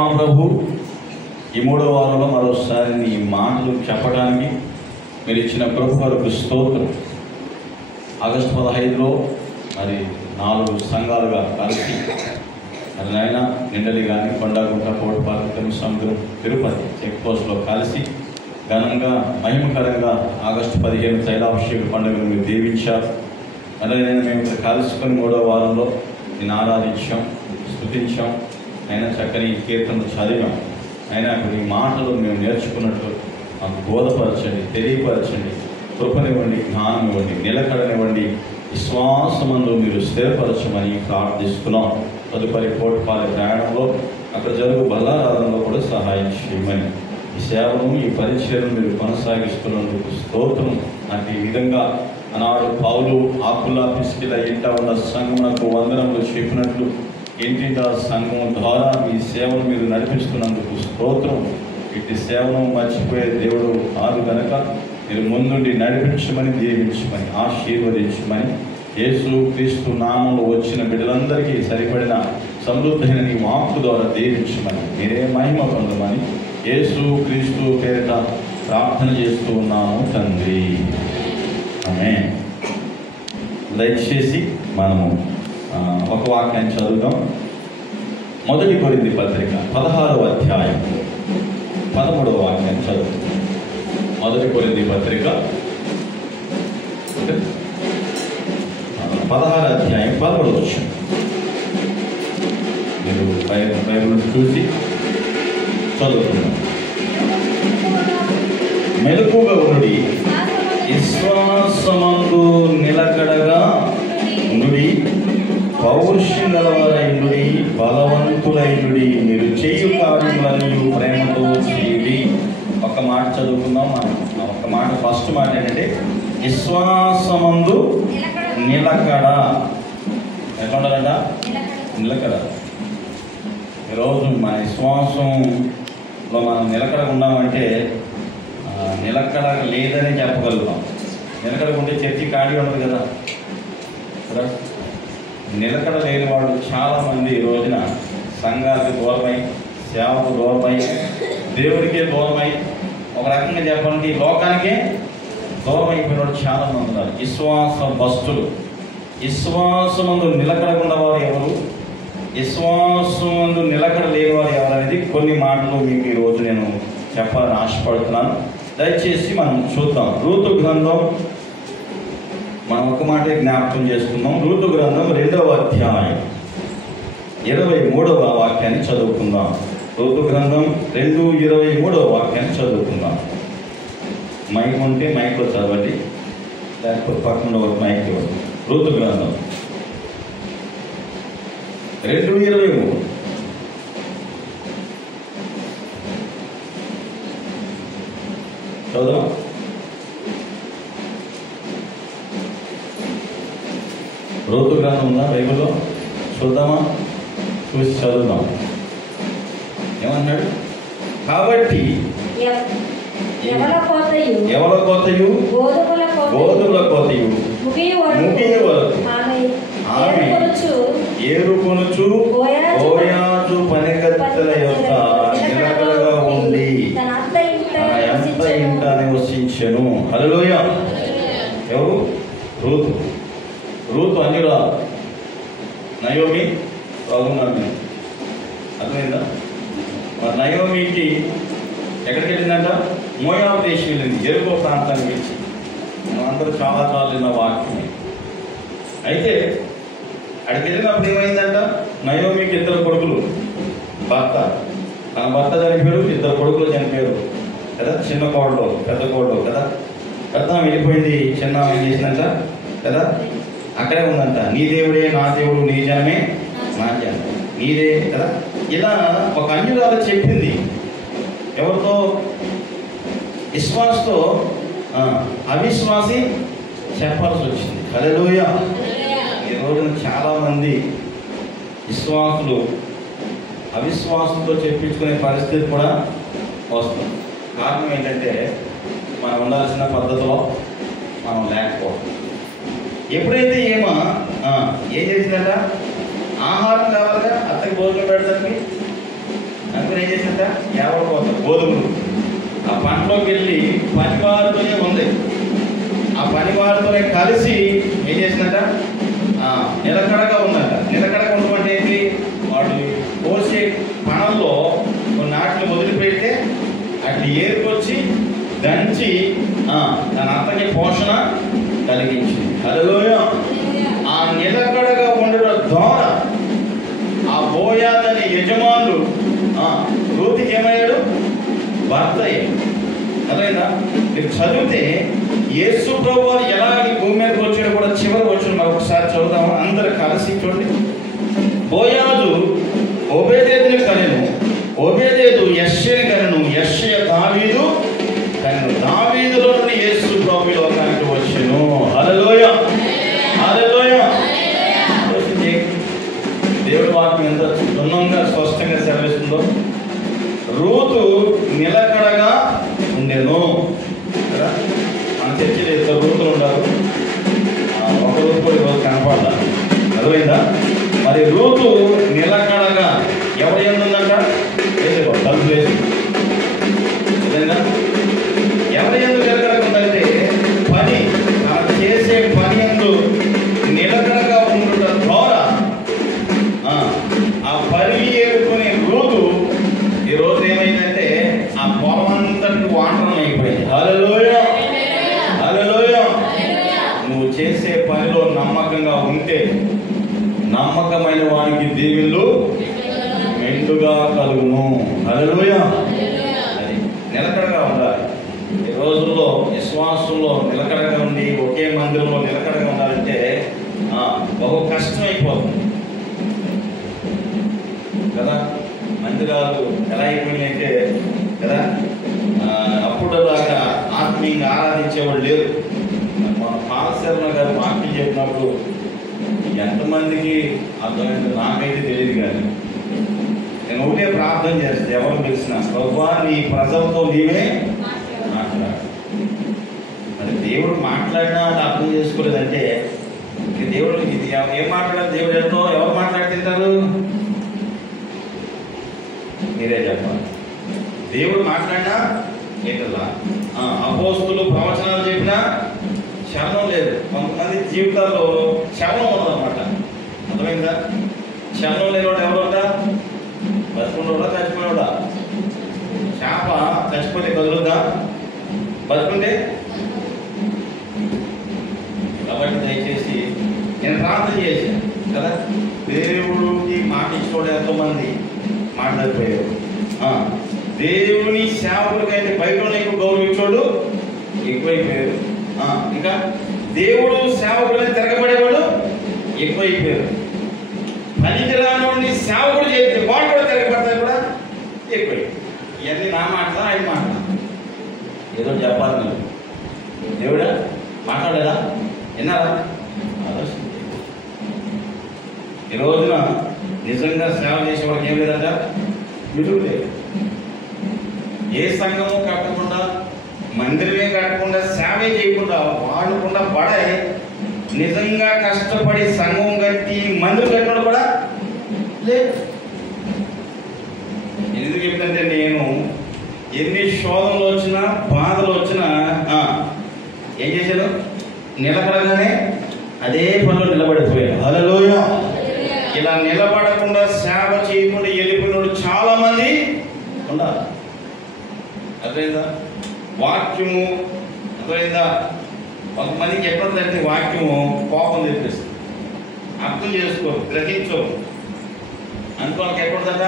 మా ప్రభు, ఈ 3వ వారంలో మరోసారి నీ మాటలు చెప్పడానికి మీరు ఇచ్చిన ప్రభు వరకు స్తోత్రం. ఆగస్టు 15లో మరి 4 సంఘాలుగా కలిసి మరి నాయన నిండలి కానీ కొండగుంట, కోటపాలెం, సముద్రం, తిరుపతి చెక్ పోస్ట్లో కలిసి ఘనంగా మహిమకరంగా ఆగస్టు 15 తైలాభిషేక పండుగను మీరు దీవించారు. అలాగే మేము ఇక్కడ కలుసుకొని 3వ వారంలో నేను ఆరాధించాం, స్తుతించాం. అయినా చక్కని కీర్తనలు చదివాం. అయినా ఈ మాటలు మేము నేర్చుకున్నట్లు మాకు బోధపరచండి, తెలియపరచండి, కృపనివ్వండి, జ్ఞానం ఇవ్వండి, నిలకడనివ్వండి, విశ్వాసమందు మీరు స్థిరపరచమని ప్రార్థిస్తున్నాం. తదుపరి కోటపాలెం ప్రయాణంలో అక్కడ జరుగు బల్లారాధనలో కూడా సహాయం చేయమని, ఈ సేవను, ఈ పరిచయను మీరు కొనసాగిస్తున్నందుకు స్తోత్రం. నాకు ఈ విధంగా ఆనాడు పౌలు ఆకుల పిసికిల ఇంట ఉన్న సంఘమునకు వందనములు చెప్పినట్లు ఇంటింటా సంఘం ద్వారా మీ సేవను మీరు నడిపిస్తున్నందుకు స్తోత్రం. ఇటు సేవను మర్చిపోయే దేవుడు కాదు కనుక మీరు ముందుండి నడిపించమని, దీవించమని, ఆశీర్వదించమని, యేసు క్రీస్తు నామంలో వచ్చిన బిడ్డలందరికీ సరిపడిన సమృద్ధైన నీ వాక్కు ద్వారా దీవించమని, మీరే మహిమ పొందమని యేసు క్రీస్తు పేరిట ప్రార్థన చేస్తూ ఉన్నాము తండ్రి. ఆమేన్. దయచేసి మనము ఒక వాక్యాన్ని చదువుదాం. 1 కొరింథీ పత్రిక 16వ అధ్యాయం 13వ వాక్యాన్ని చదువుతాం. 1 కొరింథీ పత్రిక 16వ అధ్యాయం 11వ వచనం. మీరు బైబిల్ చూసి చదువుతున్నాం. మెలకుగా ఉండి విశ్వాసమందు నిలకడగా ఉండి, పౌరుషం గలవారైండుడి, బలవంతులైండుడి, మీరు చేయు కార్యములను ప్రేమతో చేయుడి. ఒక మాట చదువుకుందాం. ఒక మాట, ఫస్ట్ మాట ఏంటంటే విశ్వాసమందు నిలకడ. ఎట్లా ఉండాలంట? నిలకడ. ఈరోజు మన విశ్వాసంలో మనం నిలకడ ఉన్నామంటే నిలకడ లేదని చెప్పగలుగుతాం. నిలకడ ఉంటే చర్చి ఖాళీ ఉండదు కదా. నిలకడ లేని వాళ్ళు చాలామంది ఈ రోజున సంఘాలకు దూరమై, సేవకు దూరమై, దేవుడికే దూరమై, ఒక రకంగా చెప్పాలంటే ఈ లోకానికే దూరం అయిపోయిన వాళ్ళు చాలామంది ఉన్నారు. విశ్వాస భస్తులు. విశ్వాసమందు నిలకడకుండా వారు ఎవరు, విశ్వాసమందు నిలకడ లేని వారు ఎవరు అనేది కొన్ని మాటలు మీకు ఈరోజు నేను చెప్పాలని ఆశపడుతున్నాను. దయచేసి మనం చూద్దాం. రూతు గ్రంథం మనం ఒక మాట జ్ఞాపకం చేసుకుందాం. రూతు గ్రంథం 2వ అధ్యాయం 23వ వాక్యాన్ని చదువుకుందాం. రూతు గ్రంథం 2:23వ వాక్యాన్ని చదువుకుందాం. మైక్ ఉంటే మైక్లో చదవండి, లేకపోతే పక్కన ఒక మైక్ ఇవ్వండి. రూతు గ్రంథం 2:23. చదువు. రూతు గ్రంథం ఉందా బైబిల్లో? చూద్దామా? చూసి చదువుదాం. ఏమన్నాడు? కాబట్టి ఎవల కోతయు గోధుమల కోతయు ముగియ వరకు ఆమె ఏరుకొనుచు బోయాజు పనికత్తెల యొక్క నిలకడగా ఉండి ఎంత ఇంట నివసించెను. హల్లెలూయా. ఎవరు? రూతు. రూతు అన్యురా, నయోమి బాగున్నది. అర్థమైందా? మరి నయోమికి ఎక్కడికి వెళ్ళిందంట? మోయాబు దేశం వెళ్ళింది, ఎరుకో ప్రాంతానికి వెళ్ళి. మనం అందరూ చాలా విన్న వాక్యమే. అయితే అక్కడికి వెళ్ళినప్పుడు ఏమైందంట? నయోమికి 2 కొడుకులు, భర్త, తన భర్త చనిపోయారు, 2 కొడుకులు చనిపోయారు కదా. చిన్న కోడలు, పెద్ద కోడలు కదా. పెద్ద వెళ్ళిపోయింది, చిన్న ఏం చేసిందంట కదా, అక్కడే ఉందంట. నీ దేవుడే నా దేవుడు, నీ జనమే నా జనం, నీదే కదా. ఇలా ఒక అన్యురాలు చెప్పింది. ఎవరితో? విశ్వాసతో అవిశ్వాసి చెప్పాల్సి వచ్చింది. హల్లెలూయా. ఈ రోజున చాలామంది విశ్వాసులు అవిశ్వాసంతో చెప్పించుకునే పరిస్థితి కూడా వస్తుంది. కారణం ఏంటంటే మనం ఉండాల్సిన పద్ధతిలో మనం లేకపోవడం. ఎప్పుడైతే ఏం చేసిందట? ఆహారం కావాలిగా, అత్తకి భోజనం పెడతానికి. అందుకని ఏం చేసిందంట, ఎవరికోసం గోధుమలు. ఆ పంటలోకి వెళ్ళి పనివారితోనే ఉంది. ఆ పనివారితోనే కలిసి ఏం చేసిందంట, నిలకడగా ఉందంట. నిలకడగా ఉండడం ఏంటి, వాడు పోసే పణంలో కొన్ని నాట్లు వదిలిపెడితే అట్లా ఏరుకొచ్చి దంచి తన అత్తకి పోషణ కలిగించింది. హల్లెలూయా. ఆ నిలకడగా ఉండడం ద్వారా ఆ బోయాజు యజమానుడు రూతుకి ఏమయ్యాడు, భర్త అయ్యాడు. అదేనా మీరు చదివితే యేసు ప్రభువు ఎలా ఈ భూమి మీదకి వచ్చాడో కూడా చివరి వచ్చిన మరొకసారి చదువుదాము అందరు కలిసి. చూడండి, బోయాజు ఓబేదేదుని కనెను, ఓబేదేదు యెష్షయిని కనెను, యెష్షయి దావీదు కనెను, దావీదులో నుండి యేసు ప్రభువు లోకానికి వచ్చెను. హల్లెలూయా, హల్లెలూయా. దేవుడి వాక్యం ఎంత క్షుణ్ణంగా స్పష్టంగా సెలవిస్తుందో. రూతు నిలకడగా ఉండేను కదా. మన చర్చిలో ఇద్దరు రూతులు ఉన్నారు, ఒక రూతు కూడా ఈరోజు కనపడాలి. అర్థమైందా? మరి రూతు నిలకడగా ఎవరు ఎందుందంట, వేసుకో తలుపు వేసి. అదేనా ఎవరి ఎందుకు నిలకడగా ఉందంటే పని చేసే పని ఎందు నిలకడగా ఉండటం ద్వారా ఆ పని ఏరుకునే రూతు ఈ రోజు ఏమైందంటే ఆ పొలం అంతటి వాటరం అయిపోయింది. హల్లెలూయా, హల్లెలూయా. నువ్వు చేసే పనిలో నమ్మకంగా ఉంటే నమ్మకమైన వానికి దీవెనలు మెండుగా కలుగును. హల్లెలూయా. అది నిలకడగా ఉండాలి. ఈ రోజుల్లో విశ్వాసంలో నిలకడగా ఉండి ఒకే మందిరంలో నిలకడగా ఉండాలంటే బహు కష్టం అయిపోతుంది కదా. మందిరాలు ఎలా అయిపోయినాయంటే కదా, అప్పుడులాగా ఆత్మీయంగా ఆరాధించేవాళ్ళు లేరు. మన పాలశర్మ గారు వాక్యం చెప్పినప్పుడు ఎంతమందికి అర్థమైంది నాకైతే తెలియదు. కానీ నేను ఒకటే ప్రార్థన చేస్తే ఎవరు తెలిసిన, ప్రభువా నీ ప్రజలతో నీవే మాట్లాడు. మరి దేవుడు మాట్లాడినా అది అర్థం చేసుకోలేదంటే దేవుడు ఇది ఏం మాట్లాడాలి, దేవుడు ఎంతో ఎవరు మాట్లాడుతుంటారు మీరే చెప్పాలి. దేవుడు మాట్లాడినా ఏంటల్లా, అపోస్తులు ప్రవచనాలు చెప్పినా చలనం లేదు. కొంతమంది జీవితాల్లో చలనం ఉన్నదన్నమాట. అర్థమైందా? చలనం లేనివాడు ఎవరుంటా, బతుకుండోడా చచ్చిపోయినోడా? చేప చచ్చిపోతే కదులుద్దా, బతుకుంటే? కాబట్టి దయచేసి నేను ప్రార్థన చేశాను కదా, దేవుడికి మాట ఇచ్చినోడు ఎంతోమంది మాట్లాడిపోయారు. దేవుని సేవకులకైతే బయట నీకు గౌరవించోడు ఎక్కువైపోయారు. ఇంకా దేవుడు సేవకులని తిరగబడేవాడు ఎక్కువైపోయారు. పనికిరాని సేవకుడు చేస్తే వాడు కూడా తిరగబడతారు కూడా ఎక్కువైపోయారు. ఇవన్నీ నా మాట ఆయన మాట ఏదో చెప్పాలి. నువ్వు దేవుడా మాట్లాడేదా, విన్నారా? ఆలోచన. ఈ రోజున నిజంగా సేవ చేసేవాడికి ఏం లేదంట, విలువ లేదు. ఏ సంఘము కట్టకుండా, మందిరమే కట్టకుండా, సేవే చేయకుండా, వాడకుండా పడే నిజంగా కష్టపడి సంఘం కట్టి మందిరం కట్టడం కూడా లేదు. ఎందుకు చెప్తుంటే నేను ఎన్ని శోధనలు వచ్చినా బాధలు వచ్చినా ఏం చేశాను, నిలబడగానే అదే పనిలో నిలబడిపోయాను. హల్లెలూయా. ఇలా నిలబడకుండా సేవ చేయకుండా వెళ్ళిపోయినోడు చాలా మంది ఉన్నారు. అర్థమైందా? వాక్యము అర్థమైందా? కొంతమందికి ఎప్పుడంటే వాక్యము కోపం తెప్పిస్తుంది, అర్థం చేసుకో, గ్రహించు. అనుకోనికి ఎక్కడదట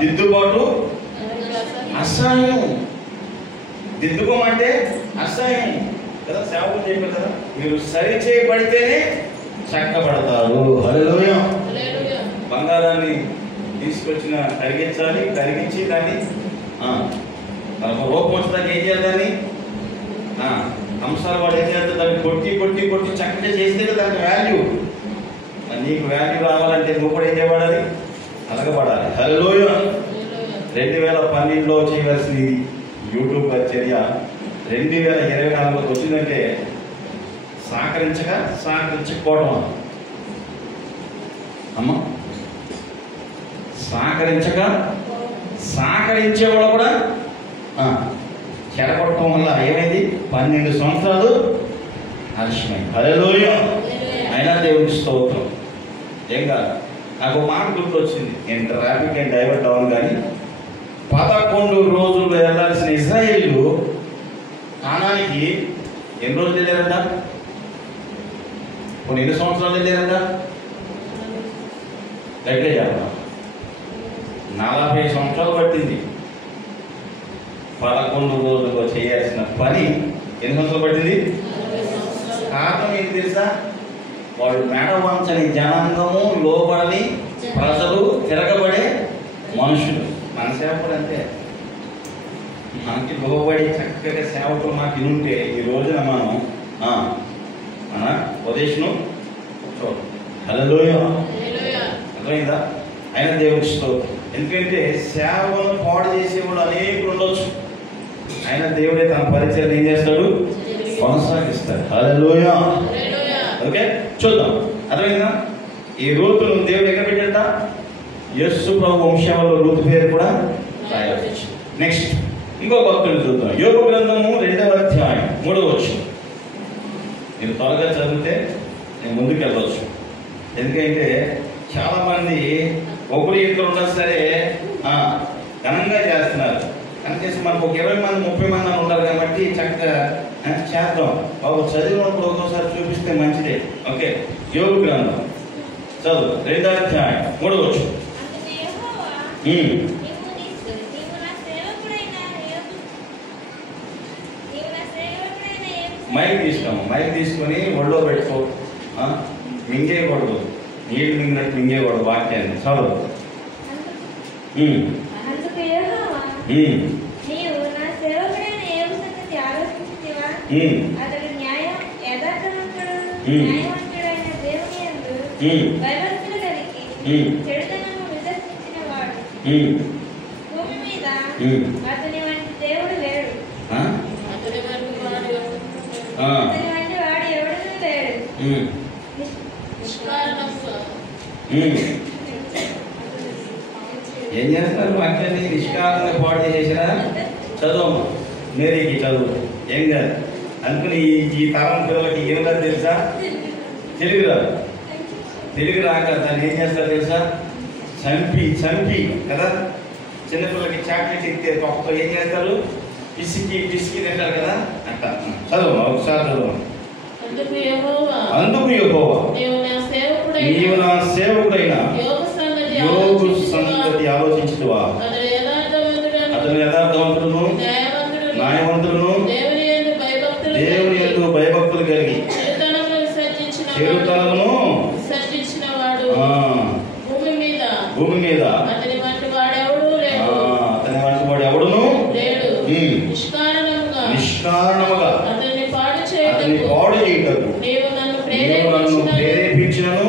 దిద్దుబాటు అసహ్యం. దిద్దుకోమంటే అసహ్యం కదా. సేవలు చెప్పారు కదా, మీరు సరి చేయబడితేనే చక్కబడతారు. హల్లెలూయా. బంగారాన్ని తీసుకొచ్చిన కరిగించాలి, కరిగించి దాన్ని రూపం వచ్చేదాన్ని ఏం చేయాలి, దాన్ని అంశాలు వాడు ఏం చేయాలి, దాన్ని కొట్టి కొట్టి కొట్టి చక్కగా చేస్తే దానికి వాల్యూ. నీకు వాల్యూ రావాలంటే నువ్వు కూడా ఏం చేయబడాలి, అలగబడాలి. హల్లెలూయా. 2012లో చేయవలసింది యూట్యూబ్ చర్య 2024లోకి వచ్చిందంటే సహకరించకపోవడం అమ్మ, సహకరించక సహకరించేవాడు కూడా చెడగొట్టడం వల్ల ఏమైంది? 12 సంవత్సరాలు ఆలస్యమైంది. హల్లెలూయా. అయినా దేవునికి స్తోత్రం. ఏం కాదు, నాకు మాట గుర్తొచ్చింది. నేను ట్రాఫిక్ ఏం డైవర్ట్ అవ్వను, కానీ 11 రోజులు వెళ్ళాల్సిన ఇశ్రాయేలు కానానికి ఎన్ని రోజులు వెళ్ళారంట? కొన్ని ఎన్ని సంవత్సరాలు వెళ్ళారంట? గట్టిగా చెప్పాలి, 40 సంవత్సరాలు పట్టింది. 11 రోజులుగా చేయాల్సిన పని ఎన్ని సంవత్సరాలు పట్టింది? కారణం ఏంటి తెలుసా? వాళ్ళు మెడవంచని జనాంగము, లోబడని ప్రజలు, తిరగబడే మనుషులు. మన సేవకుడు అంతే. మనకి లోబడి చక్కగా సేవకులు మాకు ఉంటే ఈ రోజున మనం మన ఉద్దేశం చూడండి. హల్లెలూయా. అర్థమైందా? అయినా దేవుడికి స్తోత్రం. ఎందుకంటే సేవను పాడు చేసేవాళ్ళు అనేకులు ఉండొచ్చు, అయినా దేవుడే తన పరిచయం ఏం చేస్తాడు? కొనసాగిస్తాడు. హల్లెలూయా. ఓకే, చూద్దాం. అర్థమైందా? ఈ రూతును దేవుడు ఎక్కడ పెట్టాట? యేసు ప్రభు వంశావళిలో రూతు పేరు కూడా రాయవచ్చు. నెక్స్ట్ ఇంకో భక్తులు చూద్దాం. యోబు గ్రంథము 2వ అధ్యాయం 3వ వచనం. మీరు త్వరగా చదివితే నేను ముందుకు వెళ్ళవచ్చు. ఎందుకంటే చాలా మంది ఒకరు ఇద్దరు ఉన్నా సరే ఘనంగా చేస్తున్నారు. అందుకేసి మనకు ఒక 20 మంది 30 మంది అని ఉంటారు కాబట్టి చక్కగా చేద్దాం. బాబు చదివినప్పుడు ఒక్కోసారి చూపిస్తే మంచిదే. ఓకే, యోబు గ్రంథం చదువు 2వ అధ్యాయం 3వ వచనం. మైక్ తీసుకోము, మైక్ తీసుకొని ఒళ్ళో పెట్టుకో. మింగేయకూడదు, నీళ్ళు మింగినట్టు మింగేయకూడదు వాక్యాన్ని. చదువు. అతని వంటి దేవుడు లేడు. ఏం చేస్తారు? వాక్యాన్ని నిష్కారంగా పాడు చేసినా చదువు, నేరికి చదువు, ఏం కాదు అనుకుని. ఈ తరం పిల్లలకి ఏం కాదు తెలుసా? తెలుగు రాదు. తెలుగు రాక దాన్ని ఏం చేస్తారు తెలుసా? చంపి కదా. చిన్నపిల్లలకి చాక్లెట్ ఇస్తే పక్కతో ఏం చేస్తారు? పిసికి తింటారు కదా. అంట చదువు, ఒకసారి చదువు. అందుకు యెహోవా నీవు నా సేవకుడైన యోబు సంగతి ఆలోచించుదువా? అతను యథార్థవంతుడును న్యాయవంతుడును దేవుని యందు భయభక్తులు కలిగి చెడుతనమును భూమి మీద అతని వంటి వాడు ఎవడును నిష్కారణముగా అతన్ని పాడు చేయుటకు నీవు నన్ను ప్రేరేపించినను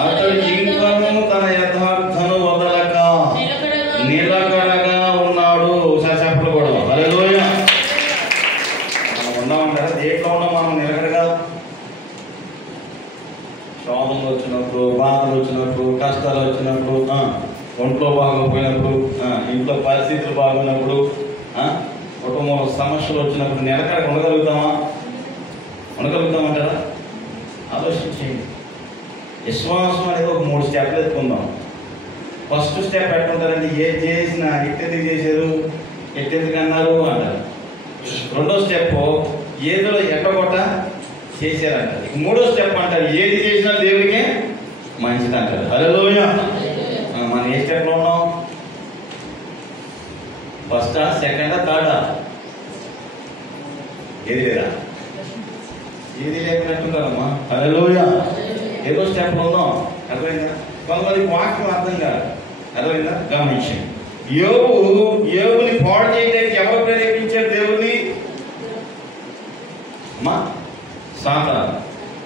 అతడు ఇంకను తన యథార్థను వదలక నిలకడగా ఉన్నాడు. చెప్పలు కూడా. హల్లెలూయా. మనం ఉన్నామంటారా? దేంట్లో ఉన్నాం మనం నిలకడగా? శోభలు వచ్చినప్పుడు, బాధలు వచ్చినప్పుడు, కష్టాలు వచ్చినప్పుడు, ఒంట్లో బాగోపోయినప్పుడు, ఇంట్లో పరిస్థితులు బాగున్నప్పుడు, కుటుంబంలో సమస్యలు వచ్చినప్పుడు నిలకడ ఉండగలుగుతామంటారా? ఆలోచించండి. విశ్వాసం అనేది ఒక 3 స్టెప్లు ఎత్తుకుందాం. ఫస్ట్ స్టెప్ ఎట్టుంటారంటే, ఏది చేసినా ఎట్టెందుకు చేశారు, ఎట్టెందుకు అన్నారు అంటారు. 2వ స్టెప్ ఏదో ఎట్టగొట్ట చేశారంటారు. 3వ స్టెప్ అంటారు, ఏది చేసినా దేవుడికే మంచిది అంటారు. హల్లెలూయా. మనం ఏ స్టెప్లో ఉన్నాం? ఫస్టా, సెకండా, థర్డా? ఏది లేదా? ఏది లేకున్నట్టుంటారమ్మా. హల్లెలూయా. ఏదో స్టెప్లో ఉన్నాం. అర్థమైందా? కొంతమంది వాక్యం అర్థం కాదు. అర్థమైందా? గమనించండి. యోబుని పాడు చేయడానికి ఎవరు ప్రేరేపించారు దేవుడిని? అమ్మా, సాతాను.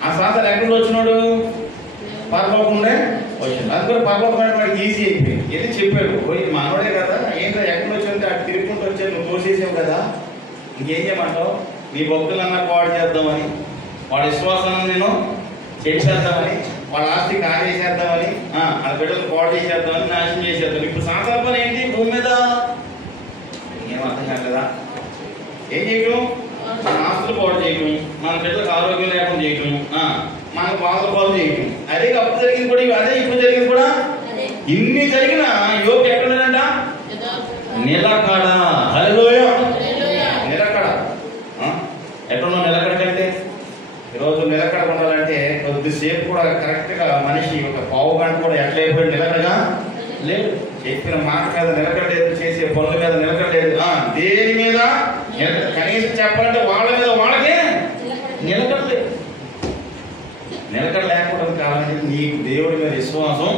ఆ సాతాను ఎక్కడి వచ్చినాడు? పరలోకంలో వచ్చింది. అది కూడా పరలోకం వాడికి ఈజీ అయిపోయింది. ఏది చెప్పాడు, పోయి మనోడే కదా, ఏంటో ఎక్కడి వచ్చింటే అటు తిరుగుకుంటూ వచ్చాడు, నువ్వు తోసేసావు కదా, ఇంకేం చేయమంటావు? నీ భక్తులన్నా పాడు చేద్దామని, వాడి విశ్వాసాన్ని నేను చేసేద్దామని, వాళ్ళ ఆస్తి కాజేసేద్దామని, ఆ బిడ్డలు పాడు చేసేద్దామని, నాశనం చేసేద్దాం. ఇప్పుడు సాతాను పని ఏంటి? భూమి మీద చేయటం, మన ఆస్తులు పాడు చేయటం, మన బిడ్డలకు ఆరోగ్యం లేకుండా చేయటం, మనకు బాధలు పాలు చేయటం. అదే అప్పుడు జరిగింది కూడా, అదే ఇప్పుడు జరిగింది కూడా. ఇన్ని జరిగిన యోగు ఎక్కడున్నాడంట? నిలకడ. హల్లెలూయా. నిలకడ. ఎక్కడున్నా నిలకడ కంటే ఈరోజు నిలకడ ఉండాలంటే కొద్దిసేపు కూడా కరెక్ట్గా మనిషి ఒక పావు గంట కూడా ఎట్లయిపోయి నిలకడగా లేదు. చెప్పిన మాట మీద నిలకడలేదు, చేసే పనుల మీద నిలకడలేదు, దేని మీద కనీసం చెప్పాలంటే వాళ్ళ మీద వాళ్ళకే నిలకడలేదు. నిలకడ లేకపోవడం కారణం నీకు దేవుడి మీద విశ్వాసం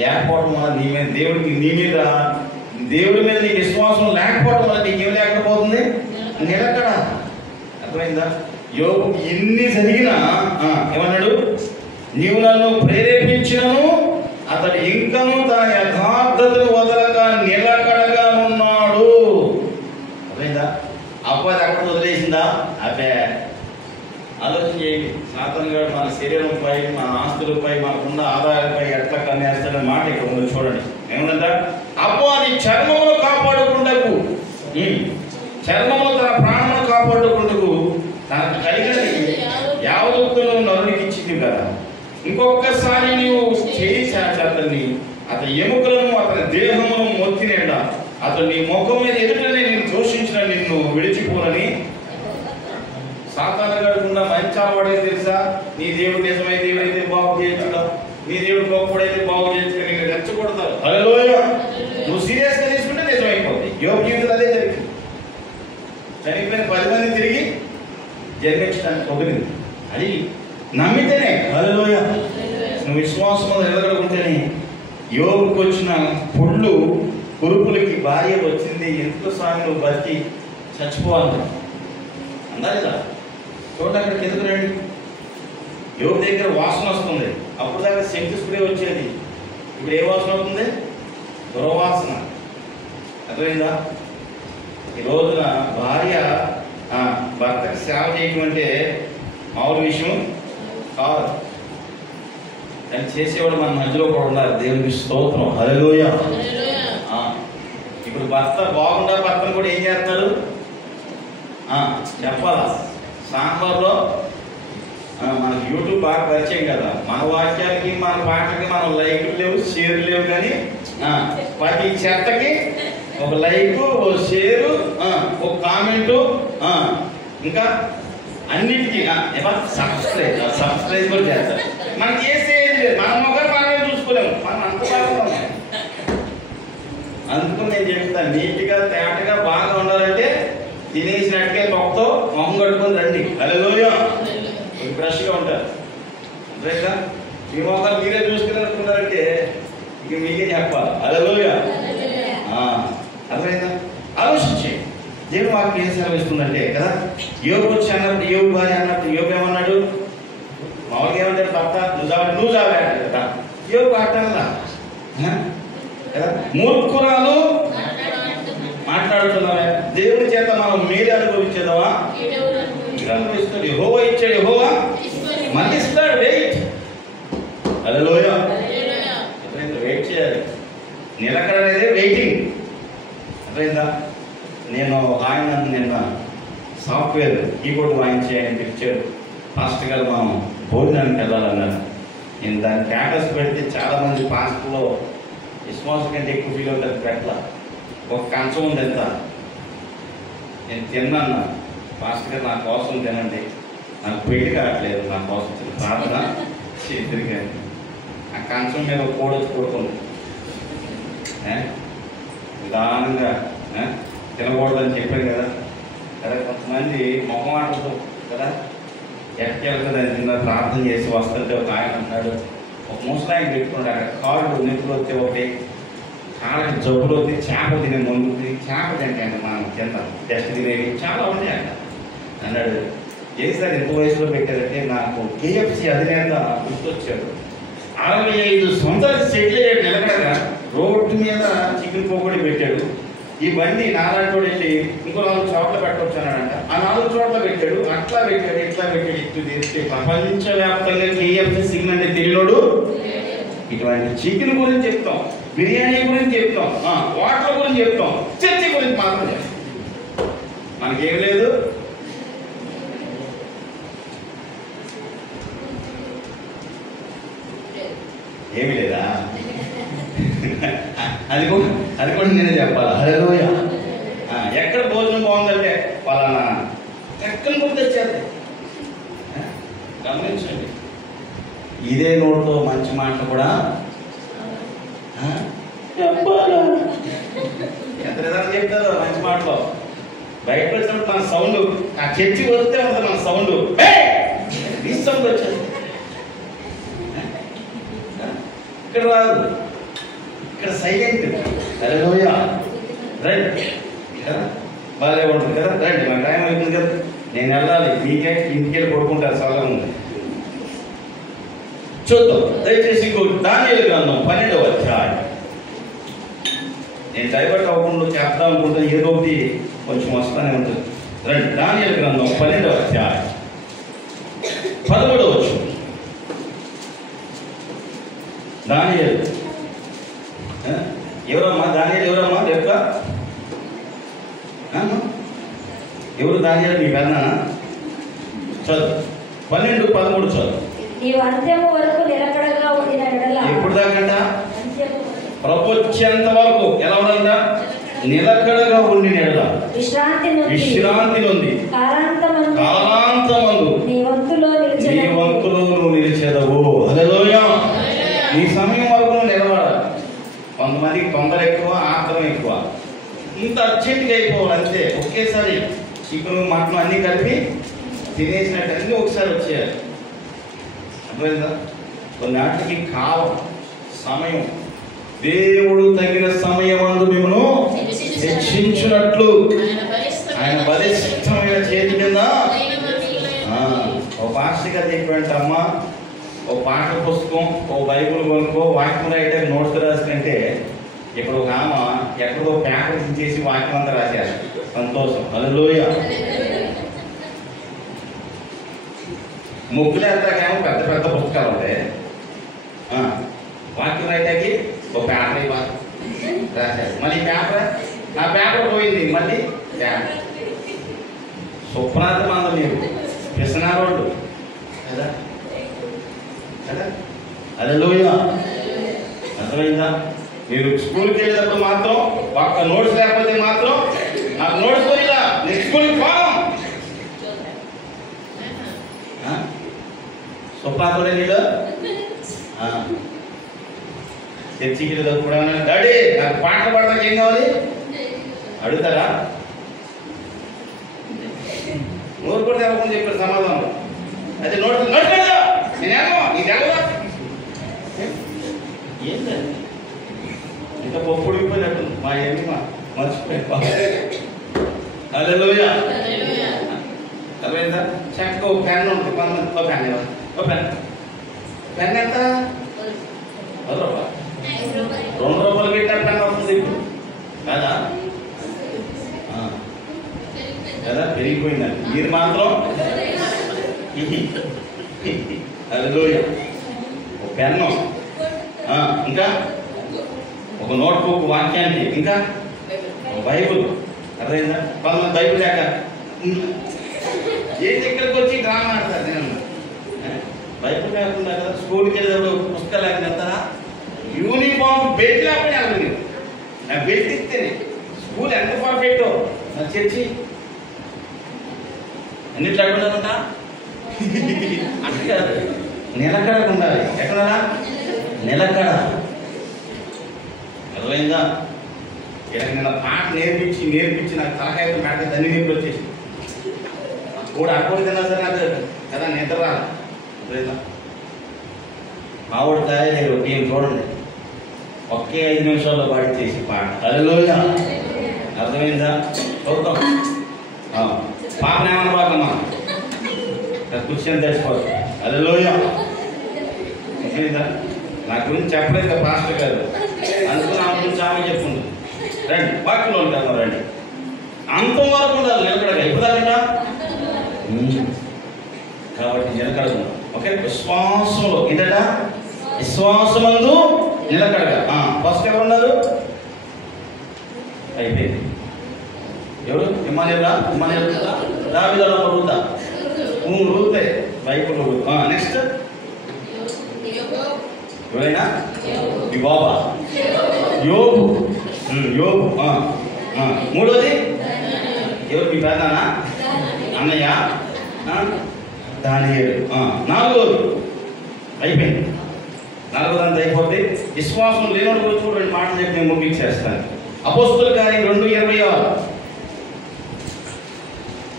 లేకపోవడం వల్ల, నీ మీద దేవుడి మీద నీకు విశ్వాసం లేకపోవడం వల్ల నీకేం లేకపోతుంది? నిలకడ. అర్థమైందా? యోగు ఎన్ని జరిగినా ఏమన్నాడు? నీవు నన్ను ప్రేరేపించినను అతడు ఇంకనూ తన యథార్థతను వదలక నిలకడగా ఉన్నాడు. అర్థమైందా? అపవాది అక్కడ వదిలేసిందా? అబ్బే, ఆలోచన చేయండి. సాతాను గారు మన శరీరంపై, మన ఆస్తులపై, మనకున్న ఆదాయాలపై ఎట్లా కన్నేస్తాడనే మాట ఇక్కడ ఉంది చూడండి. ఏమన్నా? అపవాది చర్మమును కాపాడుకుంటకు, చర్మమును తన ప్రాణమును కాపాడుకుంటకు తనకు కలిగినది యావత్తు నరునికి ఇచ్చింది కదా. ఇంకొకసారి నీవు చేయి అతన్ని, అతని ఎముకలను, అతని దేహమును మొత్తినేట అతను నీ ముఖం మీద ఎదుటనే నేను దూషించిన నిన్ను విడిచిపోనని. సాతాను గడుకుండా మంచి అలవాడేది తెలుసా? నీ దేవుడు నిజమైన దేవుడైతే బాగు చేయొచ్చుగా, నీ దేవుడు గొప్పడైతే బాగు చేయొచ్చుగా, నేను రెచ్చగొడతారు. హల్లెలూయా. నువ్వు సీరియస్గా తీసుకుంటే నిజమైపోతుంది. యోగ జీవితంలో అదే జరిగింది. చనిపోయిన 10 మంది తిరిగి జన్మించడానికి కుదిరింది. అది నమ్మితేనే. హల్లెలూయా. నువ్వు విశ్వాసం నిలబడుకుంటేనే. యోగుకు వచ్చిన పుళ్ళు కురుపులకి భార్య వచ్చింది, ఎందుకు స్వామి నువ్వు బతికి చచ్చిపోవాలి అందా? చూడండి అక్కడికి ఎందుకు రండి. యోగు దగ్గర వాసన వస్తుంది. అప్పుడు దాకా సెంటు స్ప్రే వచ్చేది, ఇప్పుడు ఏ వాసన అవుతుంది? దుర్వాసన. అర్థమైందా? ఈ రోజున భార్య భర్తకు సేవ చేయటం అంటే మామూలు విషయం కాదు. దాన్ని చేసేవాడు మన మధ్యలో కూడా ఉండాలి. దేవునికి స్తోత్రం. హల్లెలూయా. ఇప్పుడు భర్త బాగుండా భర్తను కూడా ఏం చేస్తారు చెప్పాలా? సాంబార్లో మనకి యూట్యూబ్ బాగా పరిచయం కదా. మన వాక్యాలకి, మన పాటలకి మనం లైకులు లేవు, షేర్లు లేవు, కానీ ప్రతి చెత్తకి ఒక లైకు, ఒక షేరు, ఒక కామెంటు, ఇంకా అన్నిటికీ సబ్స్క్రైబ్ కూడా చేస్తారు. మనకి చేసేది లేదు. మన మొక్కలు మనమే చూసుకోలేము. మనం అంత బాగా. అందుకు నేను చెప్తాను, నీట్గా తేటగా బాగా ఉండాలంటే తినేసినట్టుగా తొక్కతో మొహం కట్టుకొని రండి. హల్లెలూయా. ఫ్రెష్గా ఉంటారు. రైట్గా మీ మొక్కలు మీరే చూసుకుని అనుకున్నారంటే ఇక మీకే చెప్పాలి. హల్లెలూయా. అర్థమైందా? ఆలోచించే దేవుడు వాక్యం ఏం సెలవిస్తుందంటే కదా, యోగు వచ్చి అన్నప్పుడు, యోగు భార్య అన్నప్పుడు యోగు ఏమన్నాడు? మామూలుగా ఏమంటాడు? భర్త నువ్వు చావాడు కదా. యోగు ఆటల్లా కదా. మూర్ఖురాలు మాట్లాడుతున్నావా? దేవుడి చేత మనం మీరే అనుభవించేదావా? అనుభవిస్తాడు. యెహోవా ఇచ్చాడు, యెహోవా మళ్ళీ ఇస్తాడు. వెయిట్. హల్లెలూయా. వెయిట్ చేయాలి. నిలకడ అనేది వెయిటింగ్. అర్థమైందా? నేను నిన్న సాఫ్ట్వేర్ కీబోర్డ్ వాయించేయని పిలిచాడు. పాస్టర్ గారు మనం భోజనానికి వెళ్ళాలన్నారు. నేను దాన్ని స్టేటస్ పెడితే చాలామంది పాస్టర్లో విశ్వాసం కంటే ఎక్కువ ఫీల్ అవుతారు. పెట్టల ఒక కంచం ఉంది ఎంత, నేను తిన్నాను. పాస్టర్ గారు నా కోసం తినండి, నాకు పెళ్లి కావట్లేదు, నా కోసం ప్రార్థన చేద్దరిగా. ఆ కంచం మీద కోడొచ్చి కొడుతుంది. నిదానంగా తినకూడదని చెప్పాను కదా. కొంతమంది మొహమాటతో కదా ఎక్కడికెళ్తుందని తిన్న ప్రార్థన చేసి వస్తుంటే ఒక ఆయన అంటున్నాడు, ఒక ముసలాయన పెట్టుకున్నాడు. అక్కడ కాళ్ళు నిప్పులు వస్తే ఒకటి, కాళ్ళకి జబ్బులు వస్తే చేప తినే ముందు చేప తింటాను మనం కింద టెస్ట్ తినేవి చాలా ఉన్నాయి అక్కడ అన్నాడు. ఏం సార్ ఎంత వయసులో పెట్టారంటే, నాకు KFC అధినేత గుర్తొచ్చాడు. 65 సంవత్సరాలు సెటిల్ అయ్యాడు. నిలకడగా రోడ్డు మీద చికెన్ పోగొడి పెట్టాడు. ఈ బండి నారాయణోడు వెళ్ళి ఇంకో 4 చోట్ల పెట్టవచ్చు అన్నాడంట. ఆ 4 చోట్ల పెట్టాడు. అట్లా పెట్టాడు, ఇట్లా పెట్టాడు. ఇటు తెస్తే ప్రపంచవ్యాప్తంగా KFC సిగ్నల్ తెలియనోడు. ఇటువంటి చికెన్ గురించి చెప్తాం, బిర్యానీ గురించి చెప్తాం, వాటర్ గురించి చెప్తాం, చర్చి గురించి మాత్రం చెప్తాం. మన మనకేం లేదు. ఏమీ లేదా? అది కూడా నేనే చెప్పాలా? హల్లెలూయా. ఎక్కడ భోజనం బాగుందంటే పలానా ఎక్కడ కూడా తెచ్చేది. గమనించండి, ఇదే నోటితో మంచి మాటలు కూడా చెప్పాలా? ఎంత నిదానం చెప్తారో మంచి మాటలో. బయటకు వచ్చినప్పుడు మన సౌండ్, ఆ చర్చి వస్తే ఉంటుంది మన సౌండ్, ఈ సౌండ్ వచ్చేది. ఇక్కడ రాదు, ఇక్కడ సైలెంట్. హల్లెలూయా. రండి కదా, బాగా ఉంటుంది కదా. రండి, మన టైం అయిపోయింది కదా, నేను వెళ్ళాలి. మీకే ఇంటికి వెళ్ళి కొడుకుంటారు, సరళం ఉంది. చూద్దాం దయచేసి దానియేలు గ్రంథం 12వ అధ్యాయం. నేను డైవర్ట్ అవ్వకుండా చెప్తాం అనుకుంటే ఏదో ఒకటి కొంచెం వస్తానే ఉంటుంది. రండి, దానియేలు గ్రంథం 12వ అధ్యాయం 13వ వచనం. దానియేలు ఎవరమ్మా? దానియేలు ఎవరమ్మా? చెప్తా. ఎవరు దానియేలు? మీ పెద్దనా? చదువు 12:13 చదువు. నీవు అంత్యము వరకు నిలకడగా ఉండిన ఎడల. ఎప్పుడు దాకంట? ప్రపంచంత వరకు ఎలా ఉండాలంట? నిలకడగా ఉండిన ఎడల విశ్రాంతి నుండి కాలాంతమందు నీ వంతులో నువ్వు నిలిచేదవు. హల్లెలూయా. నీ సమయం వరకు నువ్వు నిలబడాలి. కొంతమందికి తొందర ఎక్కువ, ఆత్రం ఎక్కువ. ఇంత అర్జెంట్గా అయిపోవాలి అంతే. ఒకేసారి చికెన్ మటన్ అన్నీ కలిపి తినేసినట్టు అన్నీ ఒకసారి వచ్చేయాలి. అర్థమైందా? కొన్నిటికి కాలం, సమయం, దేవుడు తగిన సమయమందు మిమ్మల్ని హెచ్చించున్నట్లు ఆయన బలిష్టమైన చేతి కింద. ఓ పాస్టర్ గారు చెప్పాడంటమ్మా, ఓ పాటల పుస్తకం, ఓ బైబుల్ కొనుక్కో, వాక్యం రాయడానికి నోట్స్ రాసినంటే ఇక్కడ ఒక ఆమె ఎక్కడో పేపర్ చేసి వాక్యం అంతా రాశారు. సంతోషం. హల్లెలూయా. ముగ్గులు ఎంతకేమో పెద్ద పెద్ద పుస్తకాలు ఉంటాయి. వాక్యం రాయటానికి ఒక పేపర్ రాశారు. మళ్ళీ పేపర్, నా పేపర్ పోయింది, మళ్ళీ పేపర్. సుప్రాంత మందం మీరు పిసనారోళ్ళు కదా కదా. హల్లెలూయా. అర్థమైందా? మీరు స్కూల్కి వెళ్ళేటప్పుడు మాత్రం ఒక్క నోట్స్ లేకపోతే మాత్రం నాకు నోట్స్ పోయిలా, నేను స్కూల్కి పోను. సుప్రాంతుడే నీళ్ళు చర్చికి వెళ్ళేటప్పుడు ఏమన్నా డాడీ నాకు పాటలు పాడతానికి ఏం కావాలి అడుగుతారా? నోరు కూడా తెలకుండా చెప్పారు సమాధానం. అయితే నోట్స్ నోట్స్ నేనేమో నీ తెలవా ఏంటండి ఇంకా పప్పు ఉడికిపోయినట్టు మా ఏమి మర్చిపోయి. హల్లెలూయా. అర్థమైందా? చక్కగా ఒక పెన్ ఉంటుంది, కొంతమంది ఒక పెన్ ఒక పెన్ పెన్ ఎంత? 10 రూపాయలు. 2 రూపాయలు పెట్టిన పెన్ వస్తుంది ఇప్పుడు కదా కదా. పెరిగిపోయిందండి. మీరు మాత్రం హల్లెలూయా. ఒక పెన్ను, ఇంకా ఒక నోట్బుక్ వాక్యానికి, ఇంకా బైబుల్. అర్థమైందా? కొంతమంది బైబుల్ లేక ఏ దగ్గరకు వచ్చి డ్రామా ఆడతారు. నేను బైబుల్ లేకుండా కదా స్కూల్కి వెళ్ళేటప్పుడు పుస్తకాలు లేకుండా వెళ్తారా? యూనిఫామ్ బెల్ట్ లేకపోతే వెళ్ళదు. నా బెల్ట్ ఇస్తేనే స్కూల్ ఎంత పర్ఫెక్ట్. నా చర్చి అన్నిట్లో అడుగుతారంట. అంటే కాదు, నిలకడగా ఉండాలి. ఎక్కడ నిలకడ. అర్థమైందా? ఇలా నిన్న పాట నేర్పించి నాకు తలకాయ మాట అన్ని నేర్పి వచ్చేసి కూడా అక్కడ తిన్నా సరే నాకు కదా నిద్ర రాదు. అర్థమైందా? మావాడు తయారు నేను చూడండి, ఒకే 5 నిమిషాల్లో పాడి చేసి పాట. హల్లెలూయా. అర్థమైందా? చూద్దాం. పాప ఏమన్నా బాగమ్మా కూర్చొని తెచ్చిపోదు. హల్లెలూయా. అర్థమైందా? నా గురించి చెప్పలేదు కదా పాస్టర్ గారు, అందుకు నా గురించి ఆమె చెప్పుకుంది. రండి వాక్యంలో ఉంటాను. రండి, అంతం వరకు ఉండాలి నిలకడగా. ఇప్పుడు దాకా కాబట్టి నిలకడగా. ఓకే, విశ్వాసంలో ఏంటట? విశ్వాసమందు నిలకడగా. ఫస్ట్ ఎవరు ఉన్నారు? అయిపోయింది. ఎవరు? ఇమ్మానుయేలా? దావీదుల రూతా? రూతే బైబిల్. నెక్స్ట్ ఎవరైనా? మీ బాబా యోబు. యోబు. మూడోది ఎవరు? మీ పెద్దనా? అన్నయ్య? దానియేలు. నాలుగోది అయిపోయింది. నాలుగోదంతా అయిపోతే విశ్వాసం లేనోడు గురించి కూడా 2 మాటలు చెప్పి నేను ముగించేస్తాను. అపోస్తుల కార్యం 2:26.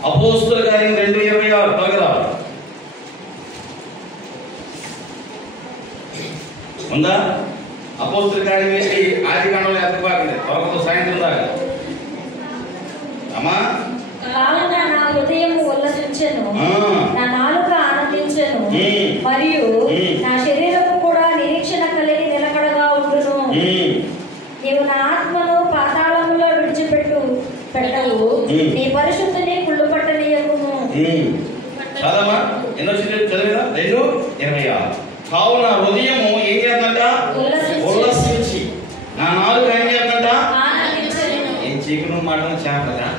అపోస్తుల కార్యం 2:26 త్వరగా ఉందా? అపోస్తుల కార్యం ఏంటి? ఆది కాలంలో ఎత్తబాకండి త్వరగా సాయంత్రం దాకా. అమ్మా కావున నా హృదయం ఉల్లసించెను, నా నాలుక ఆనందించెను, మరియు నా శరీరము కూడా నిరీక్షణ కలిగి నిలకడగా ఉండును. నీవు నా ఆత్మను పాతాళములో పెట్టవు, నీ పరిశుద్ధిని కుళ్ళు పట్టనీయకుము. చదవమా? ఎన్నో చదివేదా? 2:26. కావున హృదయము ఏం చేద్దంట? ఉల్లసించి, నా నాలుక ఏం చేద్దంట? ఏం చీకును మాటలు చేపదా?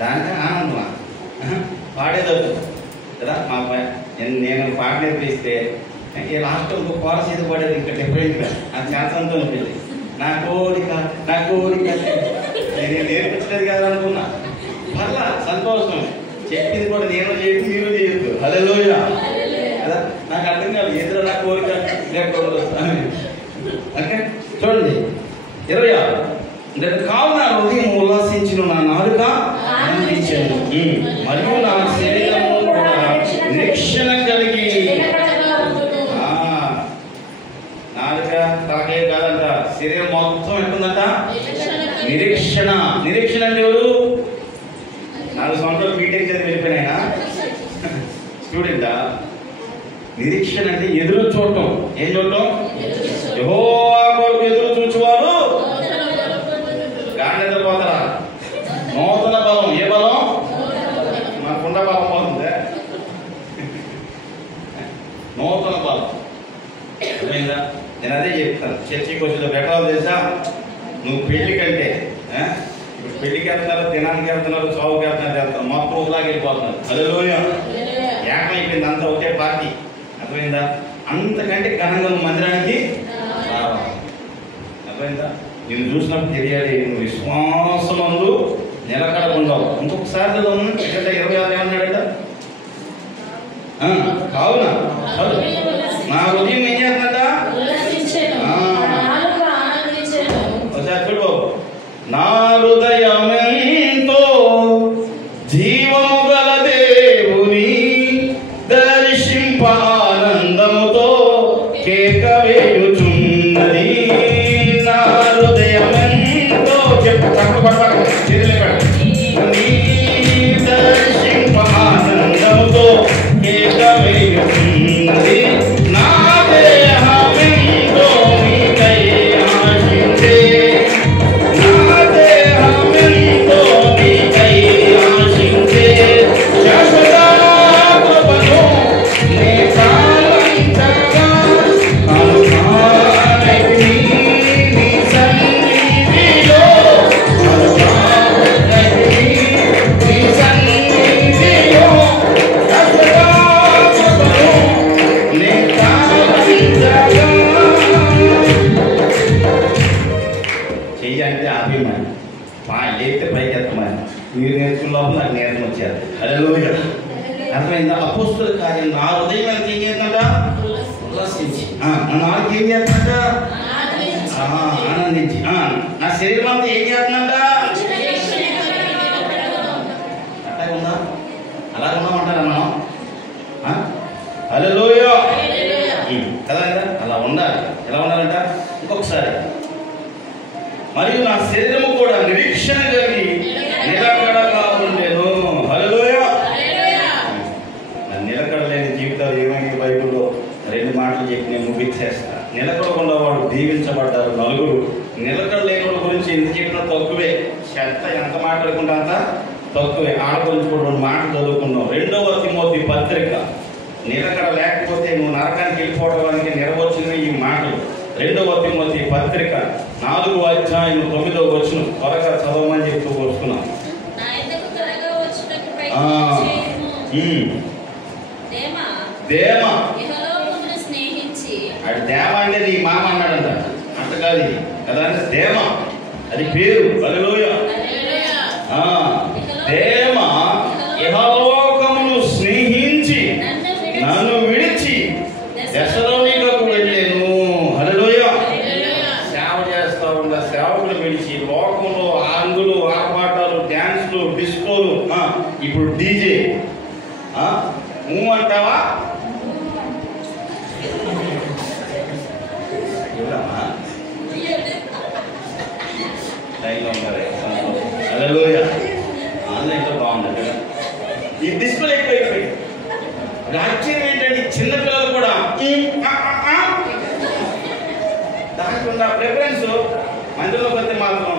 దానికి ఆనందమా? పాడేదవుతు కదా. మా నేను పాట నేర్పిస్తే ఈ లాస్ట్ ఇంకో కోరస్ ఏదో పడేది ఇంకా డిఫరెంట్గా అది చేతంతో ఉంటుంది. నా కోరిక నేను నేర్పించలేదు కదా అనుకున్నా. పర్లా సంతోషం. చెప్పింది కూడా నేను చెప్పి మీరు చేయొద్దు. హల్లెలూయా కదా. నాకు అర్థం కాదు ఎదురు నా కోరిక లేకపోతే. ఓకే చూడండి 26. కావున హృదయం ఉల్లాసించిన, నా నాలుక ఆనందించెను, మరియు నా శరీరము కూడా నిరీక్షణ కలిగి. నాలుక తాకే కాదంట, శరీరం మొత్తం ఎట్టుందంట? నిరీక్షణ. నిరీక్షణ అంటే ఎవరు? 4 సంవత్సరాలు బీటెక్ చదివి వెళ్ళిపోయినాయన స్టూడెంటా? నిరీక్షణ అంటే ఎదురు చూడటం. ఏం చూడటం? యెహోవా కొరకు ఎదురు చూచువారు గాఢత పోతారా? నూతన బలం. ఏ బలం? మా కుండ బలం పోతుందా? నూతన బలం. అర్థమైందా? నేను అదే చెప్తాను. చర్చికి వచ్చేది బెటర్ తెలుసా? నువ్వు పెళ్లి కంటే ఇప్పుడు పెళ్లికి వెళ్తున్నారు, తినానికి వెళ్తున్నారు, చావుకి వెళ్తున్నారు, మొత్తం ఊలాగా వెళ్ళిపోతున్నారు. హల్లెలూయా. ఏకమైపోయింది, అంతా ఒకే పార్టీ. అర్థమైందా? అంతకంటే ఘనంగా నువ్వు మందిరానికి రావాలి. అర్థమైందా? నేను చూసినప్పుడు తెలియాలి నువ్వు విశ్వాసమందు నిలకడకుండావు. ఇంకొకసారి 26 ఏమన్నాడట? కావున నా హృదయం ఏం చేస్తుందట? ఒకసారి చూడు బాబు. నా హృదయమెంతో జీవము గల దేవుని దర్శింప ఆనందముతో కేక వేయుచున్నది. నా హృదయమెంతో చెప్పు దర్శింప ఆనందముతో కేక వేయుచున్నది. నా దేహమెంతో నీకై ఆశించే, నా దేహమెంతో నీకై ఆశించే, శాశ్వత కృపను నే పాలించగా అనుమానైతి నీ సన్నిధిలో, అనుమానైతి నీ సన్నిధిలో, శాశ్వత కృపను నే పాలించగా. చెయ్యి అంటే అభిమానం, లేకపోతే పైకి ఎత్తమని. మీరు నేర్చుకున్న లోపల నాకు నేర్చుకుని వచ్చారు. హల్లెలూయా. అర్థమైందా? అపోస్తుల కార్యం నా హృదయం ఎంత ఏం చేస్తుందట? ఉల్లాసించి. నా నాలుగు ఏం చేస్తుందట? ఆనందించి. నా శరీరం అంతా ఏం చేస్తుందట? అట్లాగే ఉందా? అలా ఉన్నామంటారా మనం? హల్లెలూయా కదా. అలా ఉండాలి. ఎలా ఉండాలంట? ఇంకొకసారి. మరియు నా శరీరము కూడా నిరీక్షణ కలిగి నిలకడగా ఉండేను. హల్లెలూయా. నిలకడ లేని జీవితాలు ఏమైనా బైబిల్లో 2 మాటలు చెప్పి నేను ముగించేస్తా. నిలకడకుండా వాడు దీవించబడ్డారు 4. నిలకడ లేని వాడి గురించి ఎంత చెప్పినా తక్కువే. చెత్త ఎంత మాట్లాడుకుంటా అంత తక్కువే. ఆడ గురించి కూడా 2 మాటలు చదువుకున్నాం. 2వ తిమోతి పత్రిక. నిలకడ లేకపోతే నువ్వు నరకానికి వెళ్ళిపోవడానికి నెరవేర్చినవి ఈ మాటలు. 2వ తిమోతి పత్రిక 4వ అధ్యాయం 9వ వచనం త్వరగా చదవమని చెప్తూ వస్తున్నాం. అది పేరు. హల్లెలూయా. దేమ ఇహలోకమును స్నేహించి నన్ను విడిచి దశలోనికకు వెళ్ళాను. హల్లెలూయా. సేవ చేస్తా ఉన్న సేవకులు విడిచి లోకంలో ఆంగులు, ఆర్భాటాలు, డ్యాన్స్లు, డిస్కోలు, ఇప్పుడు డీజే అంటావా? హల్లెలూయా. ఆన్లైన్లో బాగుంది. ఈ డిస్ప్లే ఎక్కువైపోయింది. రాజ్యం ఏంటంటే చిన్నపిల్లలు కూడా దానికి ఉన్న ప్రిఫరెన్స్ మందులో పోతే మాత్రం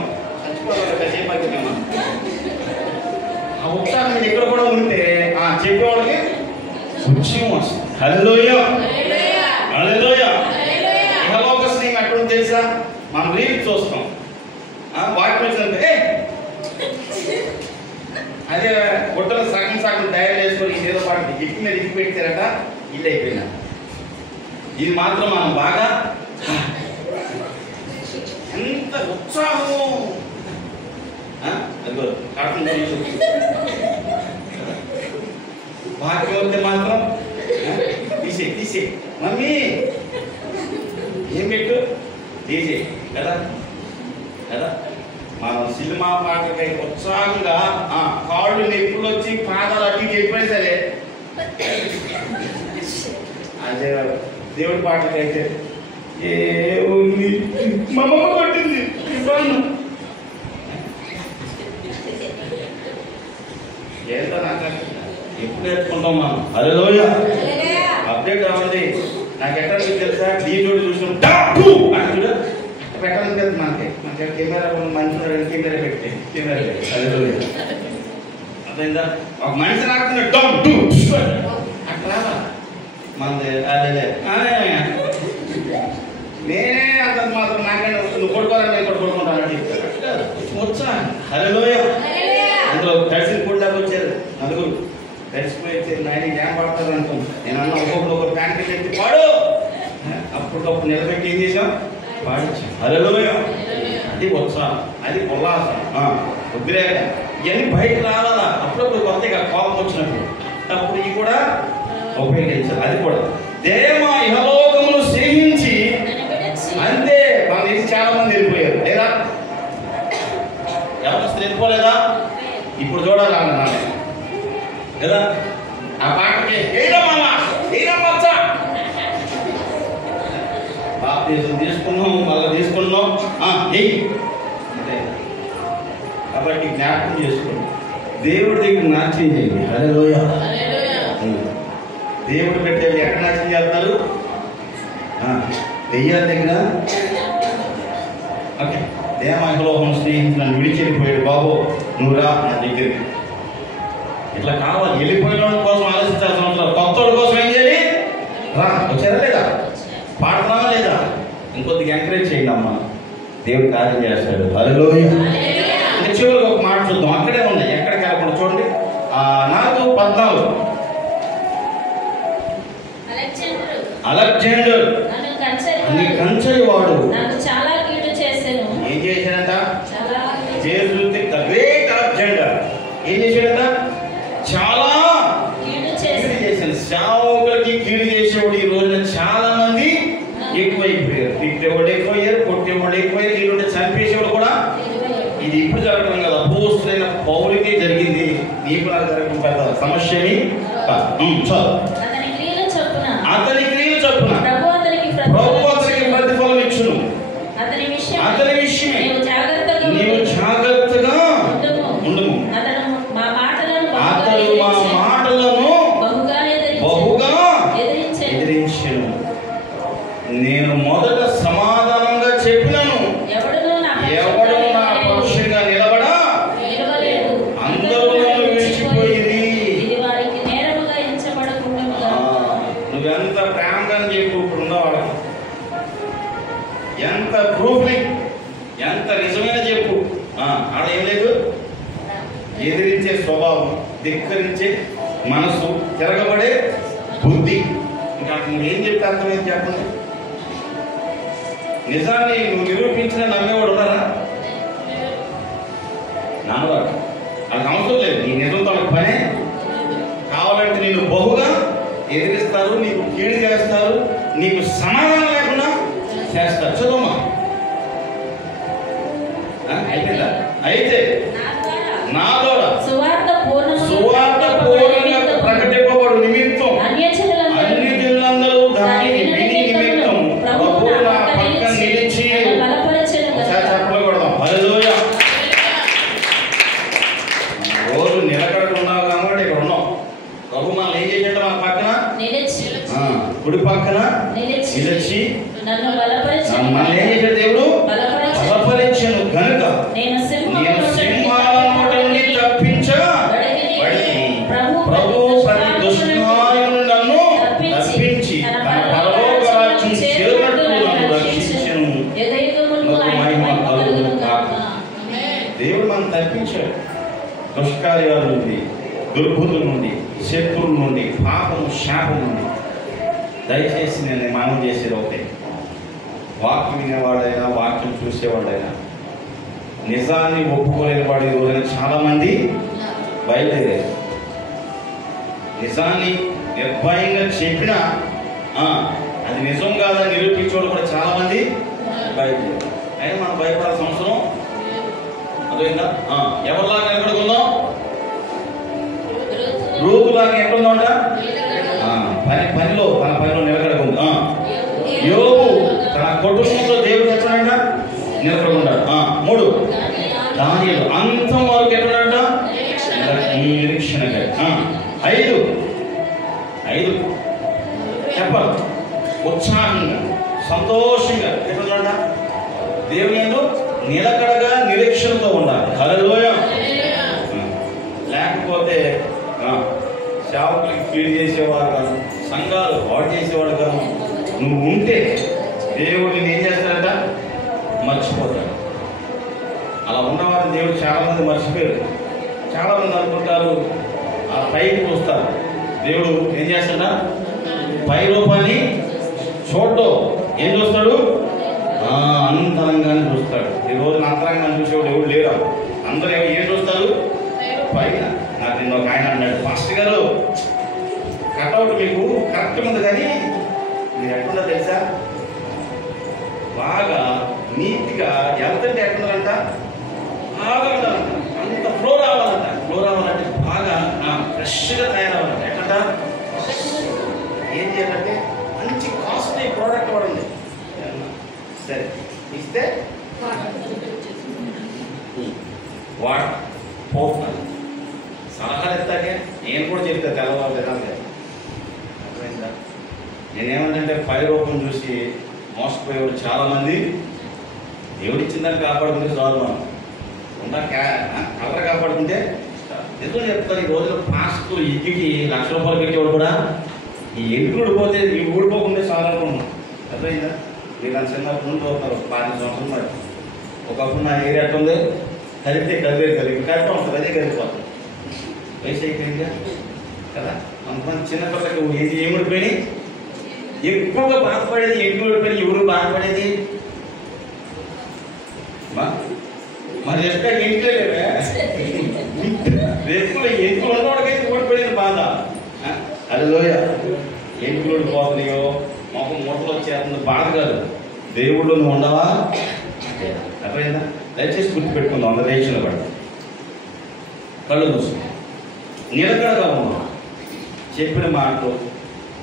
చచ్చిపోవాలి. ఆ ఉత్సాహం ఇక్కడ కూడా ఉంటే చెప్పేవాళ్ళకి ఉద్యమం వస్తుంది. హల్లెలూయా. హల్లెలూయా. ఇహలోక స్నేహం ఎక్కడ తెలుసా? మనం రీల్ చూస్తాం, వాటి వచ్చినంటే అదే గుట్టలు సగం సగం తయారు చేసుకొని ఏదో పాటు గిట్టి మీద ఇచ్చి పెట్టారట, ఇల్లు అయిపోయినా. ఇది మాత్రం మనం బాగా ఎంత ఉత్సాహము. అదిగో కార్టూన్ వాక్యం వస్తే మాత్రం తీసే మమ్మీ ఏం పెట్టు తీసే కదా కదా. మనం సినిమా పాటలకై ఉత్సాహంగా కాళ్ళు నొప్పులు వచ్చి పాదాలు అటు చెప్పినా సరే, అదే దేవుడి పాటలకైతే ఏముంది మమ్మ కొట్టింది ఏంటో నాకు ఎప్పుడు నేర్చుకుంటాం మనం. హల్లెలూయా. అప్డేట్ అవ్వండి. నాకు ఎట్లా తెలుసా? డీజోడు చూసిన పెట్టాలని తెలుసు మనకి. కెమెరా మనిషి కెమెరా పెట్టి కెమెరా అర్థమైందా? ఒక మనిషి రాకుండా అట్లా మనది అదే నేనే అంత మాత్రం నాకైనా నువ్వు కొడుకోవాలని నేను కూడా కొడుకుంటాను చెప్తాను. వచ్చా? హల్లెలూయా. అందులో కలిసి కూడా వచ్చారు నలుగురు కలిసిపోయి వచ్చారు. నాయన ఏం పడతారు అనుకో. నేను అన్న ఒక్కొక్కరు ప్యాంట్ పెట్టి పాడు, అప్పటికప్పుడు నిలబెట్టి ఏం చేసాం? పాడించాం. హల్లెలూయా. అది ఉత్సాహం, అది ఉల్లాసం, ఉద్రేకం. ఇవన్నీ బయటకు రావాలా. అప్పుడప్పుడు కొత్తగా కోపం వచ్చినప్పుడు అప్పుడు ఇవి కూడా ఉపయోగించాలి. అది కూడా దేమ ఇహలోకమును స్నేహించి అంతే. మన నుంచి చాలా మంది వెళ్ళిపోయారు లేదా? ఎవరు వెళ్ళిపోలేదా? ఇప్పుడు చూడాలి అన్న కదా. ఆ పాటకి తీసుకున్నాం, మళ్ళీ తీసుకున్నాం అంతే. కాబట్టి జ్ఞాపకం చేసుకోండి, దేవుడి దగ్గర నాట్యం చేయండి. హల్లెలూయా. దేవుడు పెట్టేది ఎక్కడ నాట్యం చేస్తారు? దెయ్యాల దగ్గర. ఓకే. దేవాహలోకం స్నేహితులు నన్ను విడిచెళ్ళిపోయాడు, బాబు నువ్వు రా నా దగ్గరికి. ఇట్లా కావాలి. వెళ్ళిపోయిన వాళ్ళ కోసం ఆలోచించాల్సిన అవసరం. కొత్త వాళ్ళ కోసం ఏం చేయాలి? రా. వచ్చారా లేదా? పాడుతున్నావా లేదా? ఇంకొద్దిగా ఎంకరేజ్ చేయండి అమ్మా, దేవుడు కార్యం చేస్తాడు. హల్లెలూయా. ఇంకా చివరికి ఒక మాట చూద్దాం. అక్కడే ఉన్నాయి, ఎక్కడికి వెళ్ళకుండా చూడండి. 4:14 అలెగ్జాండర్ కంచెరి వాడు ఏం చేశాడంట? గ్రేట్ అలెగ్జాండర్ ఏం చేశాడంట? చాలా కీడు చేశాడు. సేవకులకి కీడు చేసేవాడు ఈ రోజున చాలా మంది ఎక్కువైపోయారు. తిట్టేవాడు ఎక్కువయ్యారు, కొట్టేవాడు ఎక్కువయ్యారు, వీళ్ళు చంపేసేవాడు కూడా. ఇది ఇప్పుడు జరగడం కదా, అపోస్తులైన పౌలుకే జరిగింది. నీకు నాకు జరగడం పెద్ద సమస్యని. అతని క్రియలు చొప్పున ప్రభు అతనికి ప్రతిఫలం ఇచ్చును. అతని విషయమే నీవు జాగ్రత్తగా ఉండుము. అతడు మా మాటలను బహుగా ఎదిరించెను. నేను మొదట సమాధానంగా చెప్పినను, ఎవడు నా పక్షంగా నిలబడా అందరూ నన్ను విడిచిపోయింది. నువ్వెంత ప్రేమగా చెప్పు, ఇప్పుడున్న వాళ్ళకి ఎంత ప్రూఫ్ని, ఎంత నిజమైన చెప్పు. ఆడ ఏం లేదు. ఎదిరించే స్వభావం, ధిక్కరించే మనసు, తిరగబడే బుద్ధి. ఇంకా నువ్వేం చెప్తే అర్థమైంది చెప్పండి. నిజాన్ని నువ్వు నిరూపించిన నమ్మేవాడు ఉన్నారా? అయితే నా ద్వారా సువార్త పూర్ణంగా ప్రకటింపబడు నిమిత్తం అన్ని జనులందరూ దానిని విని నిమిత్తం ప్రభువు నా పక్కన నిలిచి చెప్పకూడదాం. హల్లెలూయా. రోజు నిలకడకున్నావు కాబట్టి ఇక్కడ ఉన్నాం. ప్రభు మనల్ని ఏం చేశాడు? మన పక్కన కుడి పక్కన నిలిచి మనల్ని ఏం చేశాడు? దేవుడు బలపరించెను గనుక నేను సింహాల నోట నుండి తప్పించబడి ప్రభు ప్రతి దుష్టాయును నన్ను తప్పించి తన పరలోక రాజ్యం చేరినట్టు నన్ను రక్షించెను. మహిమ కలుగును గాక. దేవుడు మనం తప్పించాడు దుష్కార్యాల నుండి, దుర్బుద్ధుల నుండి, శత్రువుల నుండి, పాపము శాపం నుండి. దయచేసి నేను మనం చేసేది ఒకటే, వాక్యం వినేవాడైనా వాక్యం చూసేవాడైనా నిజాన్ని ఒప్పుకోలేని వాడు ఈ రోజున చాలామంది బయలుదేరారు. నిజాన్ని నిర్భయంగా చెప్పినా అది నిజం కాదని నిరూపించేవాడు కూడా చాలామంది బయలుదేరారు. అయినా మనం భయపడాల్సిన అవసరం అదేందా? ఎవరిలాగా ఎక్కడికుందాం? రూతులాగా ఎక్కడుందంట? తన పనిలో నిలకడకుంది. యోబు తన కుటుంబంలో దేవుడు ఎక్కడంట? నిలకడకుంటాడు. 3 దానియేలు అంతం వరకు ఎక్కడంట? నిరీక్షణగా. 5 చెప్పాలి ఉత్సాహంగా సంతోషంగా ఎక్కడంట? దేవుని యందు నిలకడగా నిరీక్షణతో ఉండాలి. హల్లెలూయా. లేకపోతే సేవకులకి ఫీడ్ చేసేవాడు కాదు, సంఘాలు వాడు చేసేవాడు కాదు. నువ్వు ఉంటే దేవుడిని ఏం చేస్తాడంట? మర్చిపోతాడు. అలా ఉన్నవారిని దేవుడు చాలామంది మర్చిపోయారు. చాలామంది అనుకుంటారు, ఆ పైకి చూస్తారు. దేవుడు ఏం చేస్తాడా? పై రూపాన్ని చూడటం. ఏం చూస్తాడు? అంతరంగాన్ని చూస్తాడు. ఈ రోజున అంతరంగాన్ని చూసేవాడు ఎవడు లేరు. అందరూ ఏం చూస్తారు? పైన. నాకు నిన్న ఒక ఆయన అన్నాడు, పాస్టర్ గారు కట్అవుట్ మీకు కరెక్ట్ ఉంది కానీ మీరు ఎక్కడుందో తెలుసా? బాగా నీట్గా వెళ్తుంటే ఎక్కడుందంట? బాగా ఉండాలంట. అంత ఫ్లో రావాలంట. ఫ్లో రావాలంటే బాగా ఫ్రెష్గా తయారవ్వాలంట. ఎక్కడ ఏం చేయాలంటే మంచి కాస్ట్లీ ప్రోడక్ట్ పడింది. సరే ఇస్తే వాడు పోతున్నాను సలహాలు ఎత్తాకే నేను కూడా చెప్తా తెల్లవారు తినాలి. అర్థమైందా? నేనేమంటే పై రూపం చూసి మోసపోయేవాడు చాలామంది. దేవుడిచ్చిందని కాపాడుకుంటే చాలు, మనం ఉంటా కలర్ కాపాడుకుంటే ఎందుకు చెప్తాను. ఈ రోజున పాస్కు ఇంటికి ₹1,00,000 పెట్టేవాడు కూడా ఈ ఎంటికి ఊడిపోతే ఈ ఊడిపోకుండా చాలా అనుకున్నాం. అర్థమైందా? మీరు నన్ను చిన్నప్పటి నుండి చూస్తారు 15 సంవత్సరం మరి. ఒకప్పుడు నా ఏరియా ఎట్టుంది? కలిపితే కలిపి ఉంటుంది, అదే కలిపిపోతుంది. వయసు అయిపోయిందిగా కదా. కొంతమంది చిన్నపిల్లలకి ఏం ఊడిపోయినాయి? ఎక్కువగా బాధపడేది ఎంటికి ఊడిపోయి ఎవరు బాధపడేది? మరి ఎక్కడ ఎంటికే లేవే. ఎక్కువ ఎంటికలు ఉన్నవాడికైతే ఊడిపోయేది బాధ. హల్లెలూయ. ఎంటికలు ఊడిపోతున్నాయో మొహం మూటలు వచ్చేస్తుంది బాధ కాదు. దేవుళ్ళు నువ్వు ఉండవా? అర్థమైందా? దయచేసి గుర్తుపెట్టుకుందాం. అందరూ రేషన్లో పడ కళ్ళు మూసుకుని నిలకడగా ఉన్నాం. చెప్పిన మాటలు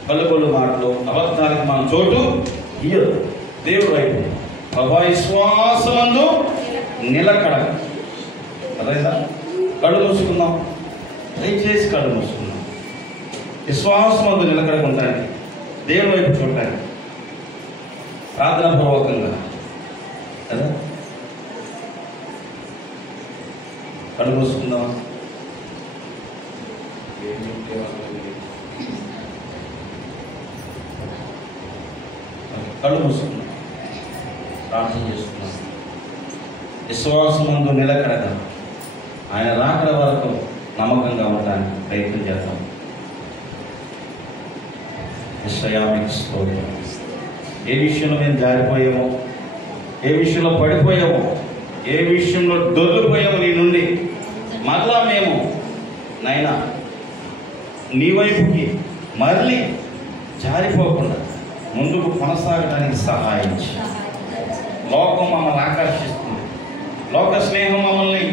కళ్ళు మాటలు అబద్ధాలకు మన చోటు ఇయ్యదు. దేవుడు వైపు ప్రభా విశ్వాసమందు నిలకడ. అర్థమైందా? కళ్ళు మూసుకుందాం. దయచేసి కళ్ళు మూసుకుందాం. విశ్వాసమందు నిలకడగా ఉండడానికి, దేవుడి వైపు చూడటానికి ప్రార్థనాపూర్వకంగా కదా. కళ్ళు మూసుకుందాం. కళ్ళు మూసుకుందాం. ప్రార్థన చేసుకున్నాం. విశ్వాసమందు నిలకడగా ఆయన రాకడ వరకు నమ్మకంగా ఉండడానికి ప్రయత్నం చేద్దాం. ఏ విషయంలో మేము జారిపోయామో, ఏ విషయంలో పడిపోయామో, ఏ విషయంలో దొర్లిపోయామో నీ నుండి మరలా మేము నైనా నీ వైపుకి మరలి జారిపోకుండా ముందుకు కొనసాగడానికి సహాయించి. లోకం మమ్మల్ని ఆకర్షిస్తుంది, లోక స్నేహం మమ్మల్ని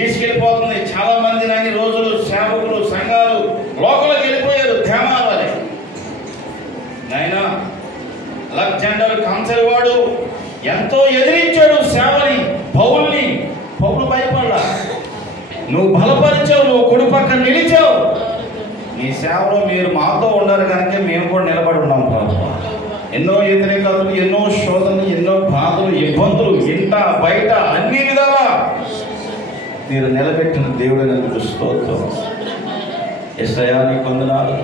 ఈసుకెళ్ళిపోతుంది. చాలా మంది నాని రోజులు సేవకులు సంఘాలు లోకంలోకి వెళ్ళిపోయారు ధ్యానాలని. నాయన అలెగ్జాండర్ కాన్సర్ వాడు ఎంతో ఎదిరించాడు సేవని, పౌల్ని. పౌలు భయపడ్డా. నువ్వు బలపరిచావు, నువ్వు కుడి పక్కన నిలిచావు. నీ సేవలో మీరు మాతో ఉన్నారు కనుక మేము కూడా నిలబడి ఉన్నాం ప్రభువా. ఎన్నో వ్యతిరేకతలు, ఎన్నో శోధనలు, ఎన్నో బాధలు, ఇబ్బందులు ఇంట బయట అన్ని విధాలా మీరు నిలబెట్టిన దేవుడినందుకు స్తోత్రం. యేసయ్యా నీకు వందనాలు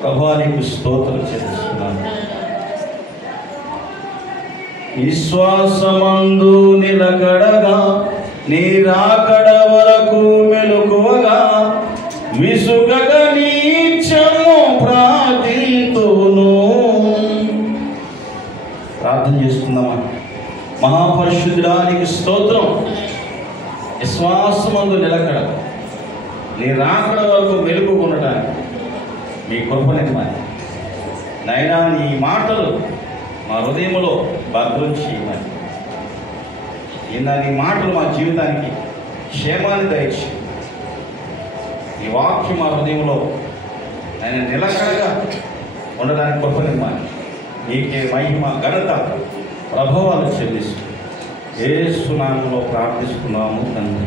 ప్రభువా, నీకు స్తోత్రం చెల్లిస్తున్నాను. విశ్వాసమందు నిలకడగా నీ రాకడ వరకు మెలకువగా విసుగక నిత్యము ప్రార్థింతును. ప్రార్థన చేసుకుందామా? మహాపరిశుద్ధుడానికి స్తోత్రం. విశ్వాసమందు నిలకడ నీ రాకడ వరకు మెలుగుకొనడానికి మీ కృపనివ్వండి నాయనా. నీ మాటలు మా హృదయంలో భద్రం చేయమని. నీ మాటలు మా జీవితానికి క్షేమాన్ని దయచేయి. ఈ వాక్యం మా హృదయంలో ఆయన నిలకడగా ఉండడానికి కృపనివ్వండి. నీకే మహిమ ఘనత ప్రభావాలు చెల్లిస్తూ యేసు నామములో ప్రార్థిస్తున్నాము తండ్రి.